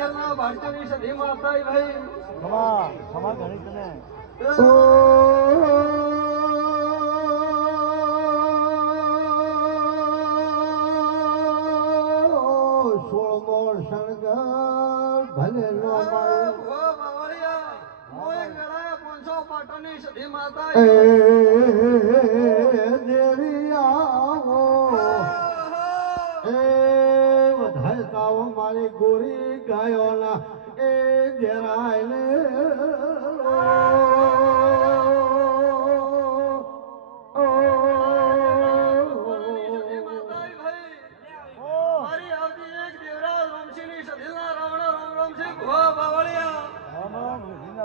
જેલના ભારતીયની સધી માતા ભાઈ ખમા ઘણી તને સોળમો શણગાર ભલે નો પાટણની સધી માતા દેવી આવો વધારતાઓ મારી ગોરી ગાયોના એ જરાય ને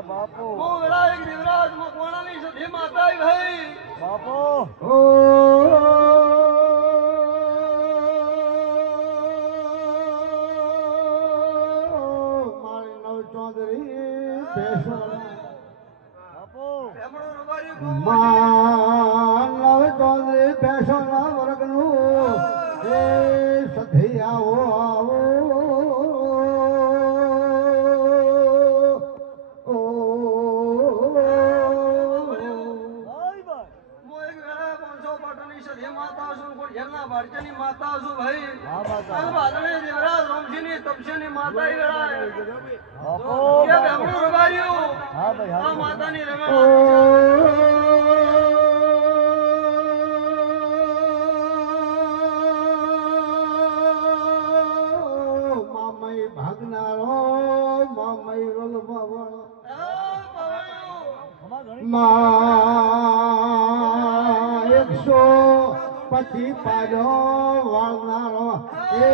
બાપો એક દેવરાજ મકવાણાની સધી માતા ભાઈ બાપો મારી નવ ચૌધરી માનવ ચૌધરી પેશોના વર્ગનું એ સધી આવો આવો ભારતીયની માતા છું ભાઈ બાદળે દેવરાજ રોમજીની તપસીની માતા આ માતાની મામઈ ભાગનારો મામઈ રોલ માં 125 પાડો વાળનારો એ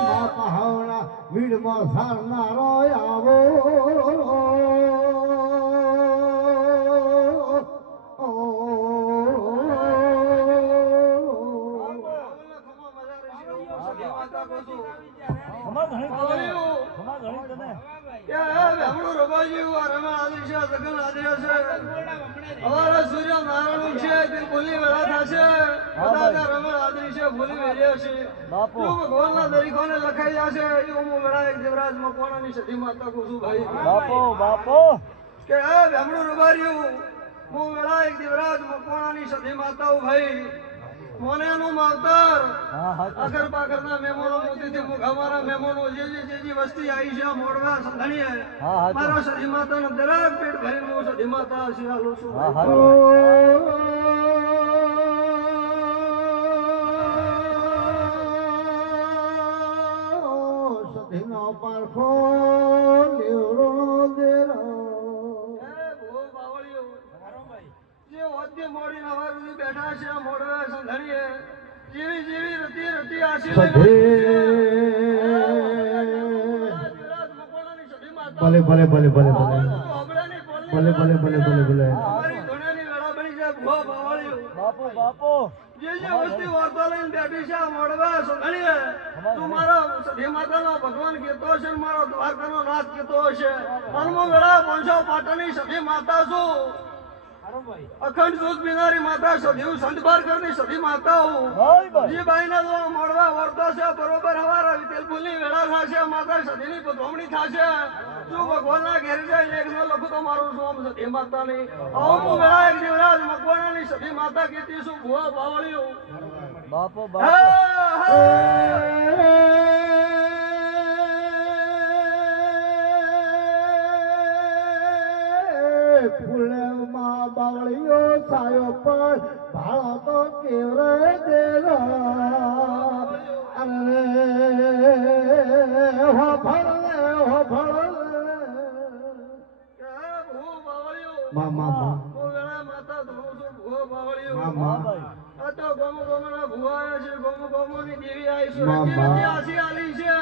માતા હવના વીડમાં સારનારો આવો સૂર્ય નારાયણ છે તે ભૂલી વેળા થશે રમણ આદરી છે ભૂલી વેળ્યા છે ભગવાનના દરેકોને લખાઈ જશે એવું હું વેળા એક દેવરાજ મકવાણાની સધી માતા કહું છું ભાઈ બાપો કે ભેમડું રૂબાર્યું હું વેળા એક દેવરાજ મકવાણાની સધી માતાઓ ભાઈ મોનેનું માવતર આખર પાખરના મહેમાનો મોતીથી મુખ અમારા મહેમાનો જે વસ્તી આવી છે મોડવા સંધણીએ મારા સધી માતાનો દરેક પેટ ભરીને હું સધી માતા શિયાલું છું સધીનો પારખો લેવડો દેરો મોડી નવા સુધી બેઠા છે મોડવે સંધણીએ જેવી રતી આશી ભલે ભલે ભલે ભલે ભલે ભલે ભલે ભલે ભલે બાપો જે વસ્તી વાર્તા લઈને બેઠી છે મોડવા સંધણીએ તું મારા સધી માતાનો ભગવાન કહેતો છે મારો દ્વારકાનો નાથ કહેતો છે હનુમાન વેળા પહોંચો પાટણની સધી માતા છું અખંડ દૂધ પીનારી માતા સધી સંતબાર કરની સધી માતાઓ જે બાઈના દો મળવા વર્તો છે બરોબર હવારા તેલ ફૂલની વેળા થશે માતા સધીની પધોમણી થશે તું ભગવાનના ઘેર જાય એક ન લખું તો મારું સોમ સધી માતાની આવું હું વેળા એક દેવરાજ મકવાણાની સધી માતા કીધી છું ભુવા બાવળીઓ બાપો ફૂલમાં બાવળીઓ છાયો પર ભાળો તો કેવરે દેરા અરે હો ભળે મામા માતા તો ગોમો ગોમના ભુવાયા છે ગોમો ની દેવી આવી છે રતી આસી આલી છે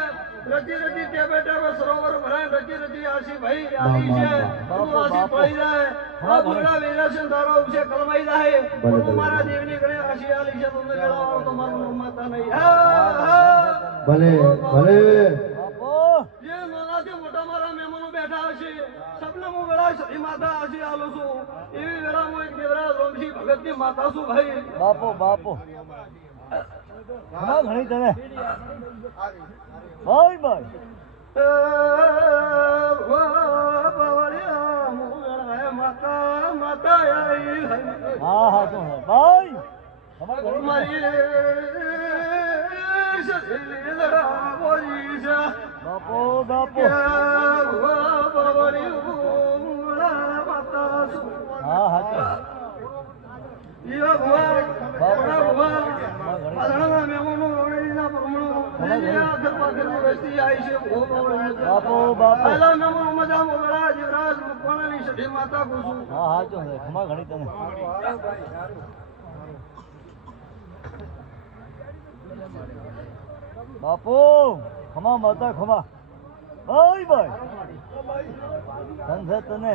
રતી તે બેટા સરોવર ભરાય રતી આસી ભાઈ આલી છે તું આસી પડી જાય આ ભગડા વેરા છે તારો છે કલમાઈ જાય મારા દેવની ગણે આસી આલી છે તમને વેળાવો તો મારું માતા નહીં ભલે ભલે જે નાનાથી મોટા મારા મહેમાનો બેઠા હશે સપને હું વેળા સધી માતા આસી આલું છું એવી વેળા હું એક દેવરાજ રોમજી ભગતની માતા છું ભાઈ બાપો ઘણી તને ભાઈ બાવળીએ લીલડા બોલી છે બાપો બાપો બાવળી માતા શું હા હાચો યો ભગવાન ભગવાન અધણા મેમોનો રોડેના પરમણો ને આખર પાખરની વસ્તી આવી છે ઓ બાવળી બાપો બાપો પહેલા મેમોનો મજામાં વેળા જીવરાજ મકવાણાની સધી માતા પૂછું હા હાચો છે ખમા ઘણી તને બાપુ ખમા માતા ખમા ભાઈ ભાઈ ધન છે તને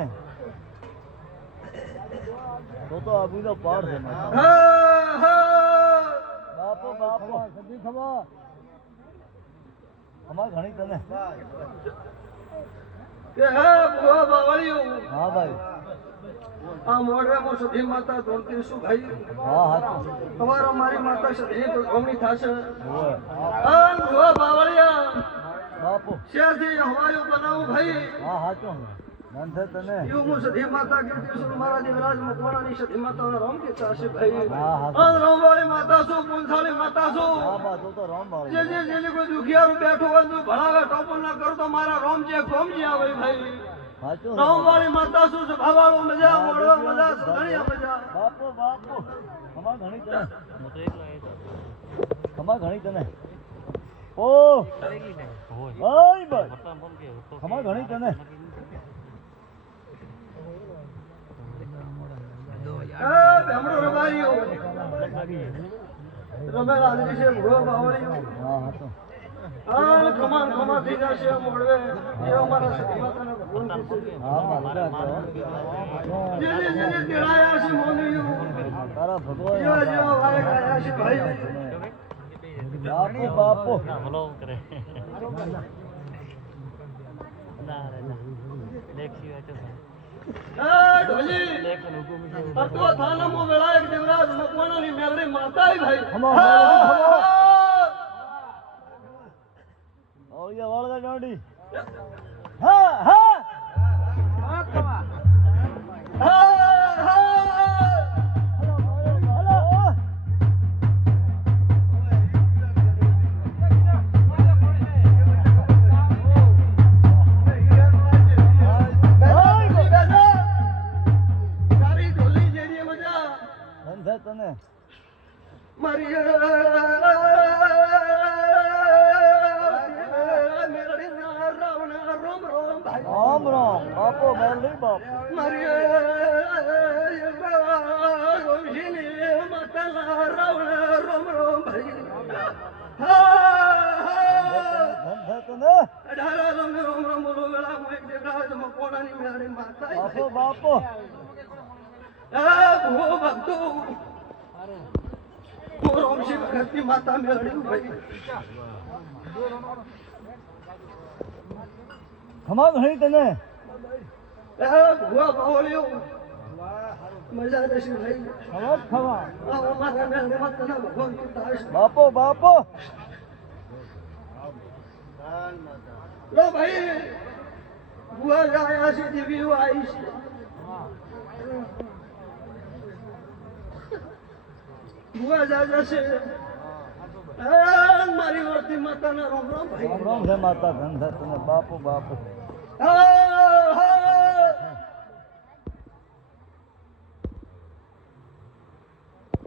તો આબુનો પાડ છે માતા હા હા બાપુ બાપુ સદી ખમા ખમા ઘણી તને કે હા ભુવા બાવળીઓ હા ભાઈ આ મોઢામાં સધી માતા ધોળતી શું ભાઈ હા હાચો તમારો મારી માતા સધી તો ગમણી થશે ઓય આ ભુવા બાવળિયા બાપુ શેરથી હવાયો બનાવું ભાઈ હા હાચો ધન છે તને યુ હું સધી માતા કીર્તિ છું મારા દેવરાજ મકવાણાની સધી માતાનો રામ કીધા છે ભાઈ હા હા આ રામવાળી માતા છું પુંસાળી માતા છું હા બા તો રામ બાળો જે કોઈ દુખિયારું બેઠું હોય તું ભણાવે ટોપલ ના કરતો મારા રોમ જે ગોમજી આવે ભાઈ હાચો રામવાળી માતા શું છે ભાવાળો મજા મોડો મજા સધણિયા મજા બાપુ બાપુ ખમા ઘણી તને ખમા ઘણી તને ઓ ભાઈ ભાઈ ખમા ઘણી તને એ બેમડો રબારીઓ રમેલા આદરી છે ભૂવો બાવળીઓ હા હા તો આ ખમા થઈ જશે મોડવે એ અમારા સતી માતાના ભગવાન છે હા મારા જે તેડાયા છે મોનીઓ તારા ભગવાન જેવા જેવા વારે કાયા છે ભાઈ બાપુ બાપુ ભલો કરે ના રે ના લેખ સિવાય તો એ ઢોલી અતો થાનામાં વેળા એક દેવરાજ મકવાણાની મેલડી માતા ભાઈ ખમા, હા, ખમા. હા. ઓય વાળા ડોડી હા હા તારી ઢોલી જેવી મજા ધન છે તને મારી મેલડી ના રાવણ રોમ રોમ ભાઈ રામ રામ બાપુ મેલડી બાપ મારી ગોમજીની માતાના રાવણ રોમ રોમ ભાઈ ધન છે તને અઢારા રોમ રોમ રોમ બોલો વેળા હું એક દેવરાજ મકોણાની મેલડી માતા બાપુ બાપુ ભૂવો ભક્તો હું રોમશી ભગતની માતા મેળવી ભાઈ ખમા ઘણી તને ભૂવા બાવળીઓ મજા જશે ભાઈ ખમા ખમા મારા મેળવી માતાના ભગવાન કીધા હશે બાપુ બાપુ લો ભાઈ ભૂવા આયા છે દેવીઓ આવી છે ભૂવા જાજા છે મારી વર્તી માતાના રોમ રોમ ભાઈ રામ રામ છે માતા ધન છે તને બાપુ બાપુ